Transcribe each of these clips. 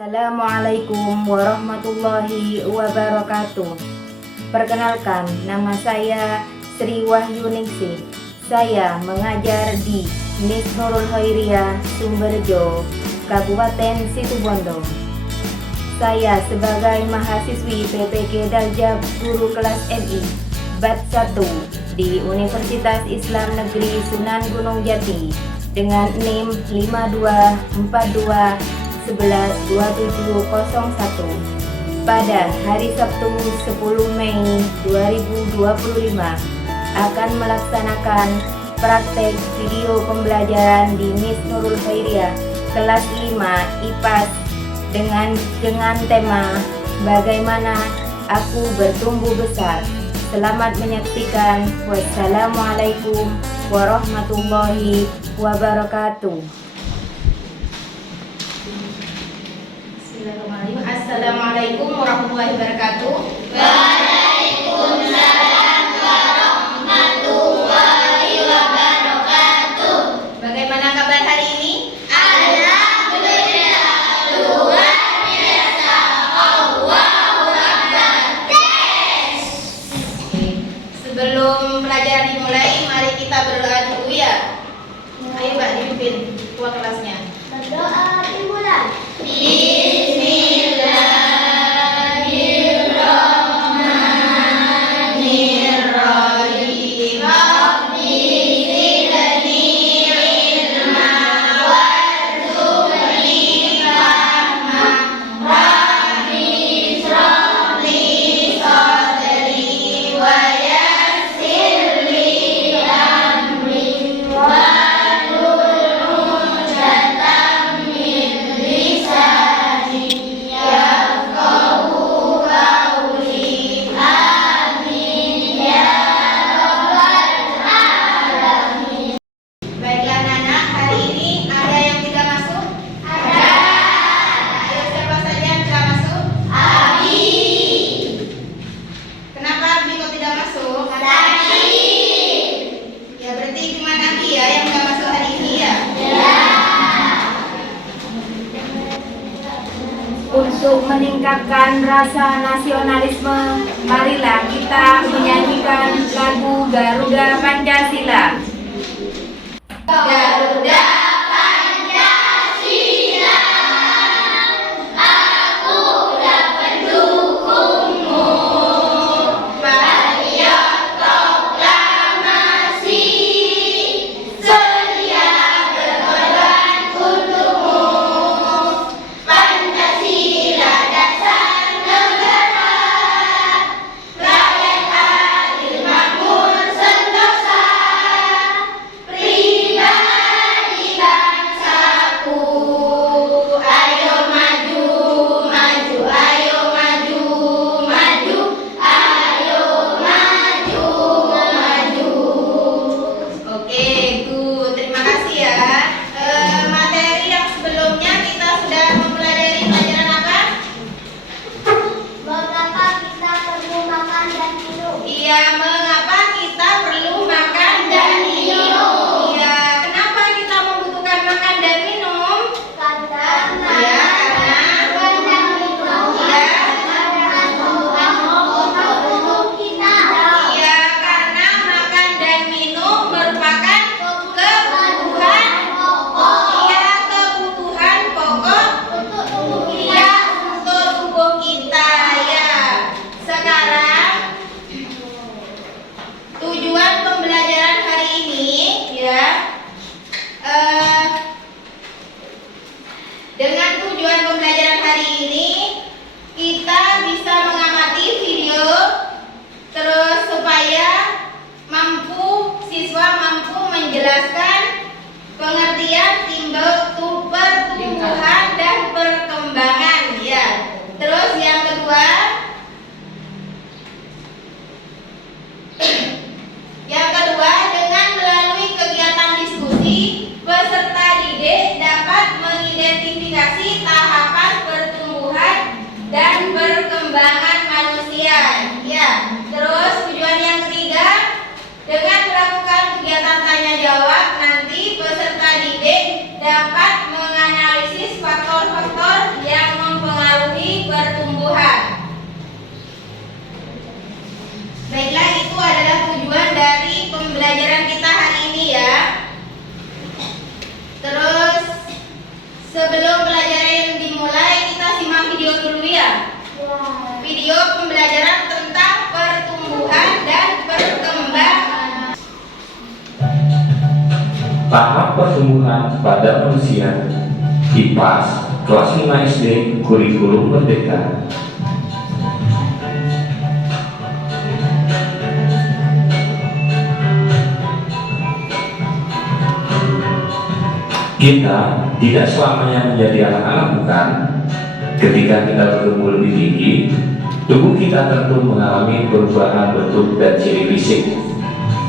Assalamualaikum warahmatullahi wabarakatuh. Perkenalkan, nama saya Sri Wahyuningsih. Saya mengajar di Miss Nurul Khairiyah Sumberjo, Kabupaten Situbondo. Saya sebagai mahasiswi PPK Daljab Guru Kelas MI Bat 1 di Universitas Islam Negeri Sunan Gunung Jati dengan NIM 5242112701 pada hari Sabtu 10 Mei 2025 akan melaksanakan praktek video pembelajaran di Miss Nurul Khairiyah kelas 5 IPAS dengan tema bagaimana aku bertumbuh besar. Selamat menyaksikan. Wassalamualaikum warahmatullahi wabarakatuh. Bismillahirrahmanirrahim. Assalamualaikum warahmatullahi wabarakatuh. Waalaikumsalam warahmatullahi wabarakatuh. Bagaimana kabar hari ini? Alhamdulillah, luar biasa. Allahu Akbar. Yes. Sebelum pelajaran dimulai, mari kita berdoa dulu ya. Ayo Mbak, dipimpin ketua kelasnya. Berdoa dimulai. Bismillahirrahmanirrahim. Rabbi zidni ilma warzuqni fahma. Rabbi ishrah li sadri wa yassir li amri wahlul 'uqdatam min lisani yafqahu qawli. Amin ya rabbal alamin. Baiklah anak-anak, hari ini ada yang tidak masuk? Ada. Ayo, siapa saja yang tidak masuk? Abi. Kenapa Abi kok tidak masuk? Tadi. Ya berarti cuma Abi ya yang tidak masuk hari ini ya. Ya. Untuk meningkatkan rasa nasionalisme, marilah kita menyanyikan lagu Garuda Pancasila. Garuda Pancasila, akulah pendukungmu. Patriot proklamasi, sedia berkorban untukmu. Pancasila dasar negara, rakyat adil makmur sentosa, pribadi bangsaku. Ayo maju, maju, ayo maju, maju, ayo maju, maju. Oke, good. Terima kasih ya. Materi yang sebelumnya kita sudah mempelajari pelajaran apa? Mengapa kita perlu makan dan minum? Iya, mengapa kita perlu makan dan minum? Iya, kenapa kita membutuhkan makan dan minum? Karena Iya, karena kita. iya, karena makan dan minum merupakan kebutuhan pokok. Iya, kebutuhan pokok. Untuk tubuh Iya, kita. untuk tubuh kita ya. Sekarang tujuan pembelajaran hari ini ya. Dengan tujuan pembelajaran hari ini kita bisa mengamati video terus supaya siswa mampu menjelaskan pengertian pertumbuhan dan perkembangan ya. Terus yang kedua, dengan melalui kegiatan diskusi, peserta didik dapat mengidentifikasi tahapan pertumbuhan pertumbuhan pada manusia, IPAS, kelas 5 SD, kurikulum merdeka. Kita tidak selamanya menjadi anak-anak, bukan? Ketika kita bertumbuh lebih tinggi, tubuh kita tentu mengalami perubahan bentuk dan ciri fisik.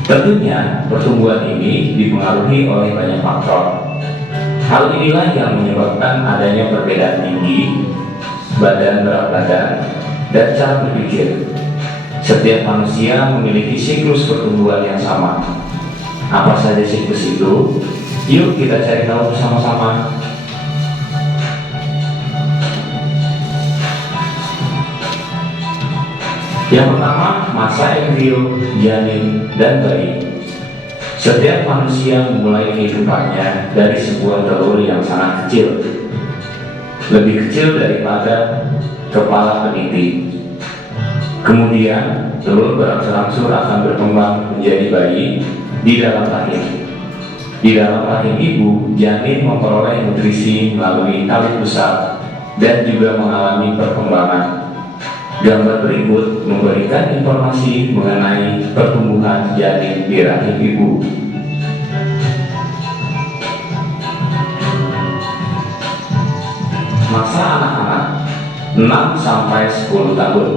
Tentunya pertumbuhan ini dipengaruhi oleh banyak faktor. Hal inilah yang menyebabkan adanya perbedaan tinggi, berat badan, dan cara berpikir. Setiap manusia memiliki siklus pertumbuhan yang sama. Apa saja siklus itu? Yuk kita cari tahu bersama-sama. Yang pertama, masa embrio, janin, dan bayi. Setiap manusia memulai kehidupannya dari sebuah telur yang sangat kecil, lebih kecil daripada kepala peniti. Kemudian, telur berangsur-angsur akan berkembang menjadi bayi di dalam rahim. Di dalam rahim ibu, janin memperoleh nutrisi melalui tali pusat dan juga mengalami perkembangan. Gambar berikut memberikan informasi mengenai pertumbuhan janin di rahim ibu. Masa anak-anak 6-10 tahun.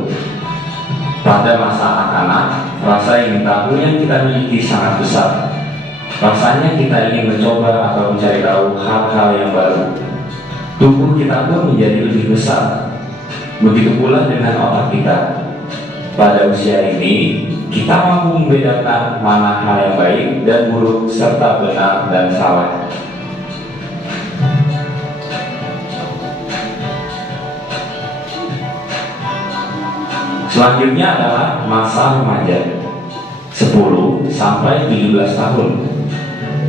Pada masa anak-anak, rasa ingin tahu yang kita miliki sangat besar. Rasanya kita ingin mencoba atau mencari tahu hal-hal yang baru. Tubuh kita pun menjadi lebih besar. Begitu pula dengan otak kita. Pada usia ini, kita mampu membedakan mana hal yang baik dan buruk serta benar dan salah. Selanjutnya adalah masa remaja, 10-17 tahun.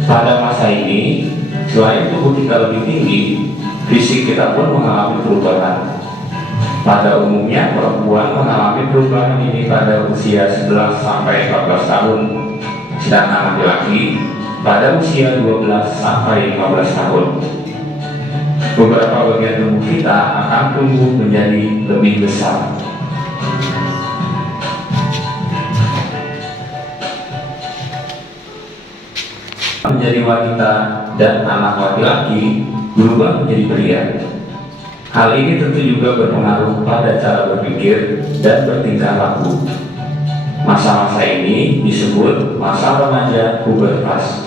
Pada masa ini, selain tubuh kita lebih tinggi, fisik kita pun mengalami perubahan. Pada umumnya, perempuan mengalami perubahan ini pada usia 11-14 tahun, sedangkan laki-laki pada usia 12-15 tahun. Beberapa bagian tubuh kita akan tumbuh menjadi lebih besar. Menjadi wanita dan anak laki-laki berubah menjadi pria. Hal ini tentu juga berpengaruh pada cara berpikir dan bertingkah laku. Masa-masa ini disebut masa remaja pubertas.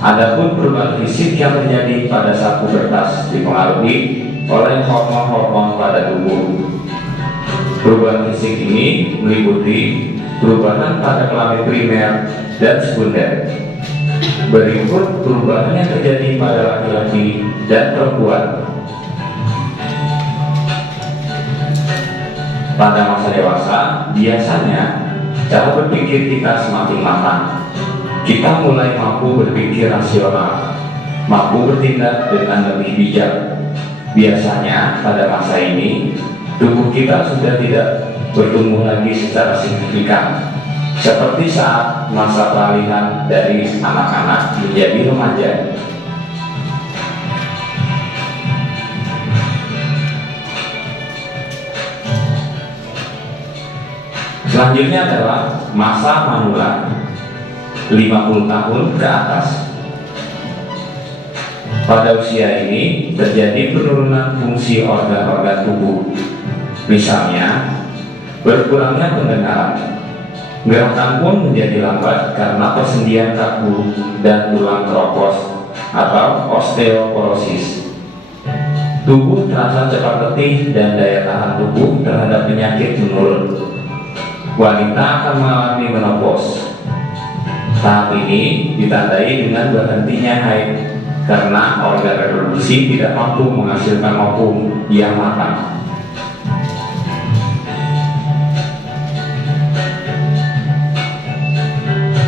Adapun perubahan fisik yang terjadi pada saat pubertas dipengaruhi oleh hormon-hormon pada tubuh. Perubahan fisik ini meliputi perubahan pada kelamin primer dan sekunder. Berikut perubahan yang terjadi pada laki-laki dan perempuan. Pada masa dewasa, biasanya cara berpikir kita semakin matang. Kita mulai mampu berpikir rasional, mampu bertindak dengan lebih bijak. Biasanya pada masa ini, tubuh kita sudah tidak bertumbuh lagi secara signifikan, seperti saat masa peralihan dari anak-anak menjadi remaja. Selanjutnya adalah masa manula, 50 tahun ke atas. Pada usia ini terjadi penurunan fungsi organ-organ tubuh. Misalnya, berkurangnya pendengaran. Gerakan pun menjadi lambat karena persendian kaku dan tulang keropos atau osteoporosis. Tubuh terasa cepat letih dan daya tahan tubuh terhadap penyakit menurun. Wanita akan mengalami menopause. Tahap ini ditandai dengan berhentinya haid karena organ reproduksi tidak mampu menghasilkan ovum yang matang.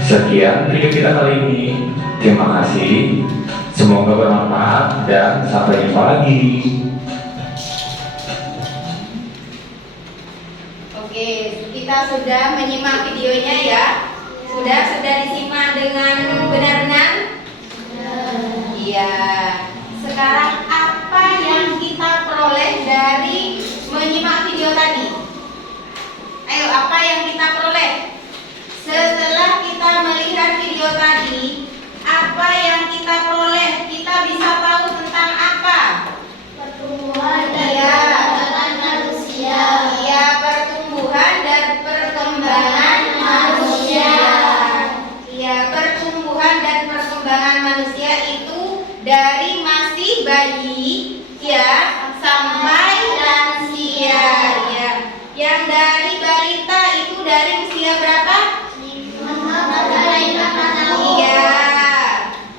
Sekian video kita kali ini. Terima kasih. Semoga bermanfaat dan sampai jumpa lagi. Oke, kita sudah menyimak videonya ya. Sudah disimak dengan benar-benar. Ya. Sekarang apa yang kita peroleh dari menyimak video tadi? Ayo, apa yang kita peroleh? Setelah kita melihat video tadi, apa yang kita peroleh? Kita bisa tahu tentang apa? Pertumbuhan dan Iya. perkembangan manusia. Ya, pertumbuhan dan perkembangan manusia. Ya, pertumbuhan dan perkembangan manusia itu dari masih bayi ya sampai lansia ya. Yang dari balita itu dari usia berapa? 5 tahun. Iya.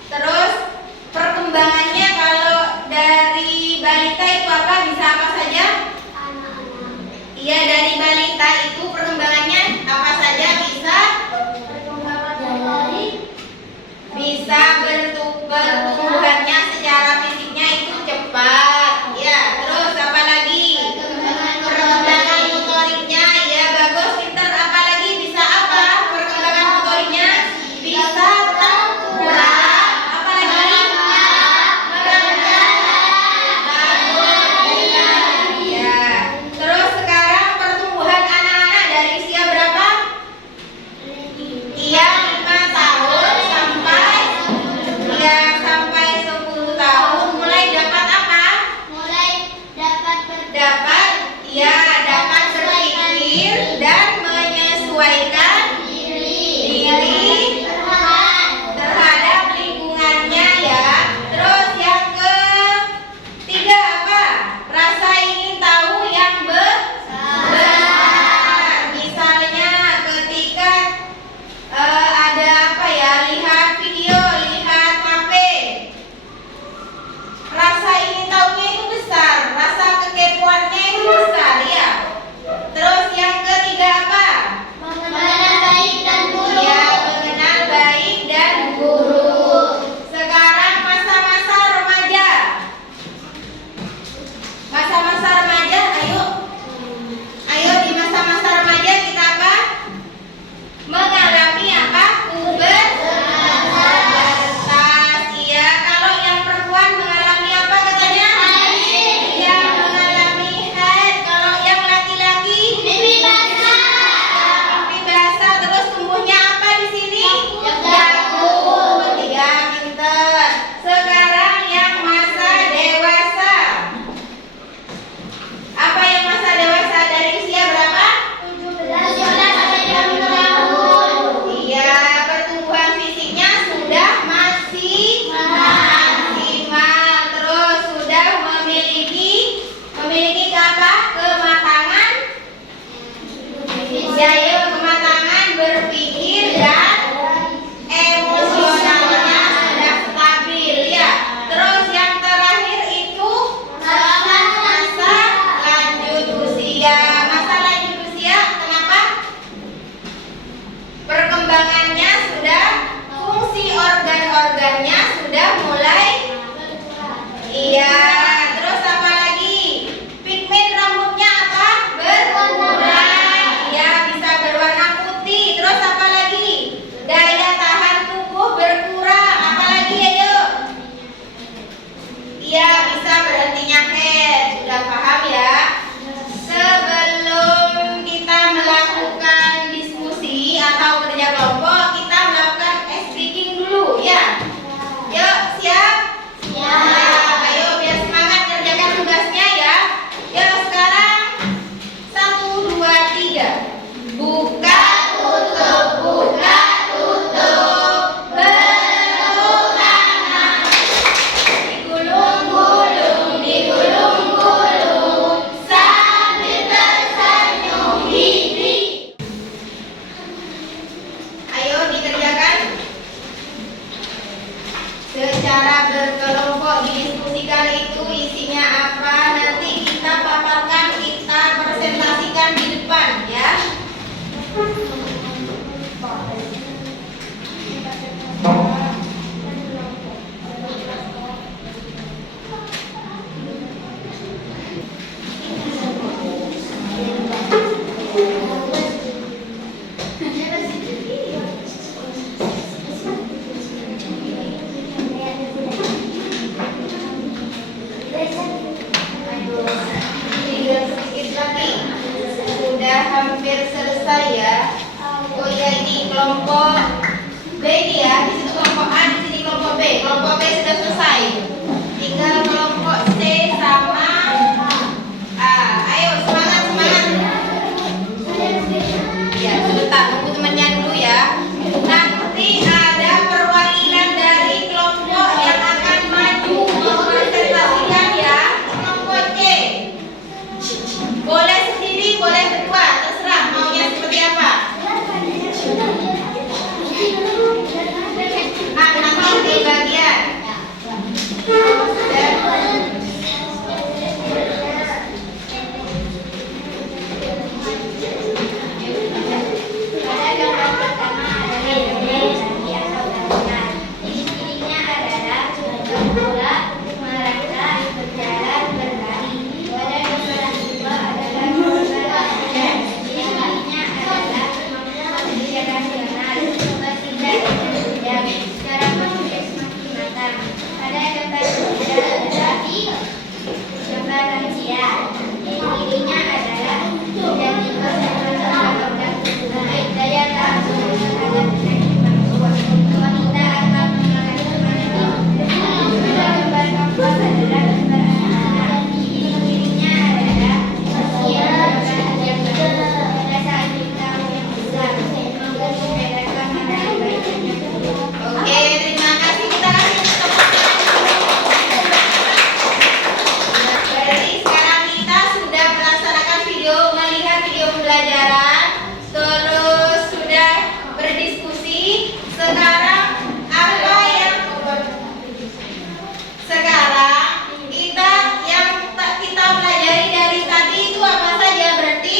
Terus perkembangannya kalau dari balita itu apa? Bisa apa saja? Anak-anak. Iya, dari balita itu perkembangannya apa saja? Perkembangan dari Bisa pertumbuhannya secara fisiknya itu cepat. Ya, terus apa lagi? Perkembangan motoriknya ya bagus, pintar. Apa lagi? Bisa apa? Perkembangan motoriknya bisa tengkurap. Apa lagi? Merenggang. Bagus. Ya. Terus sekarang pertumbuhan anak-anak dari usia berapa? Iya, 5 tahun sampai 10 tahun mulai dapat apa? mulai dapat Dapat berpikir dan menyesuaikan diri terhadap lingkungannya ya. Terus yang ketiga apa? Rasa ingin tahu yang besar. Misalnya ketika ada apa ya? Lihat video, lihat HP. Rasa ingin tahunya itu besar, rasa kekepoannya itu besar ya. hampir selesai ya. Oh iya, ini kelompok B ini ya. Di situ kelompok A, di sini kelompok B. Kelompok B sudah selesai. Tinggal kelompok C sama A. Ayo semangat semangat. Ya, sebentar tunggu temannya dulu ya. Nanti ada perwakilan dari kelompok yang akan maju mempresentasikan ya. Kelompok C. Boleh sendiri, boleh berdua, terserah maunya seperti apa. Nanti di bagian. Pada gambar pertama adalah bebek tadi atau bangunan. Ciri-cirinya adalah berbola, merangkak, berjalan, berlari. Pada gambar kedua adalah gambar dan ciri-cirinya adalah bekerja rasional, bersihkan dan berjam. Cara menulis semakin matang. Pada gambar ketiga adalah gambar lansia. Ciri-cirinya adalah tidak tinggal daya tahan tubuh terhadap penyakit bangkuan. Wanita akan mengalami kematian. Pada gambar keempat adalah gambar anak-anak. Ciri-cirinya adalah usia yang bagus. Pada saat kita yang besar, membedakan mana yang baik dan yang buruk. Oke, terima kasih. Kita kasih tepuk tangan. Berarti sekarang kita sudah melaksanakan melihat video pembelajaran, terus sudah berdiskusi. Sekarang kita pelajari dari tadi itu apa saja? Berarti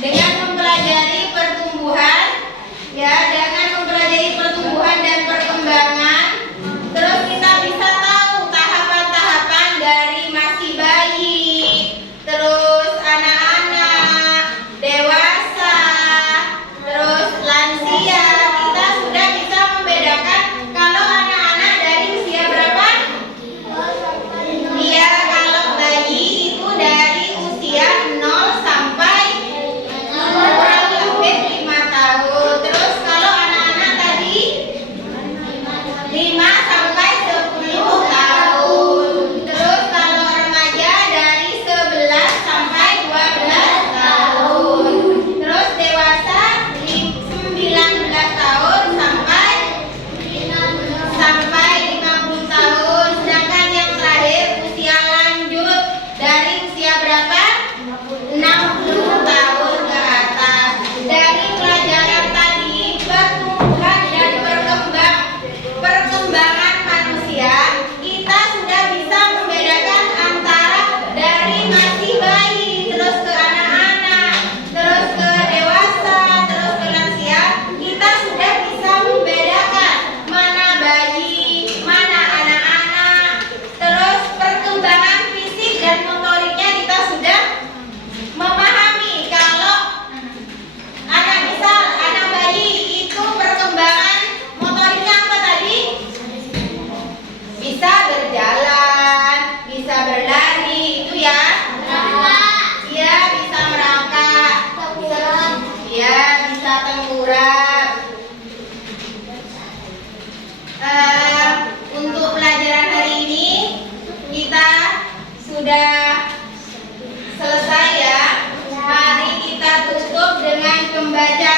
dengan mempelajari pertumbuhan, ya, dengan mempelajari pertumbuhan dan perkembangan, terus kita bisa tahu tahapan-tahapan dari masih bayi, terus anak-anak, dewasa, terus lansia. Kita sudah bisa membedakan kalau anak-anak dari usia berapa? Iya, kalau bayi itu dari usia 0 sampai kurang lebih 5 tahun. Terus kalau anak-anak tadi 5 sampai 10 tahun. Terus kalau remaja dari 11 sampai 12 tahun. Terus dewasa 19 tahun sampai 50 tahun. Sedangkan yang terakhir usia lanjut dari usia berapa? 60 tahun ke atas. Dari pelajaran tadi, pertumbuhan dan perkembangan manusia, kita sudah bisa membedakan antara dari masih bayi, terus ke anak-anak, terus ke dewasa, terus ke lansia. Kita sudah bisa membedakan mana bayi, mana anak-anak. Terus perkembangan fisik dan motoriknya kita sudah memahami. Kalau anak bayi itu perkembangan motoriknya apa tadi? Bisa berjalan, bisa berlari, itu ya. Iya, bisa merangkak. Iya, bisa tengkurap. Untuk pelajaran hari ini kita sudah selesai ya. Mari kita tutup dengan pembacaan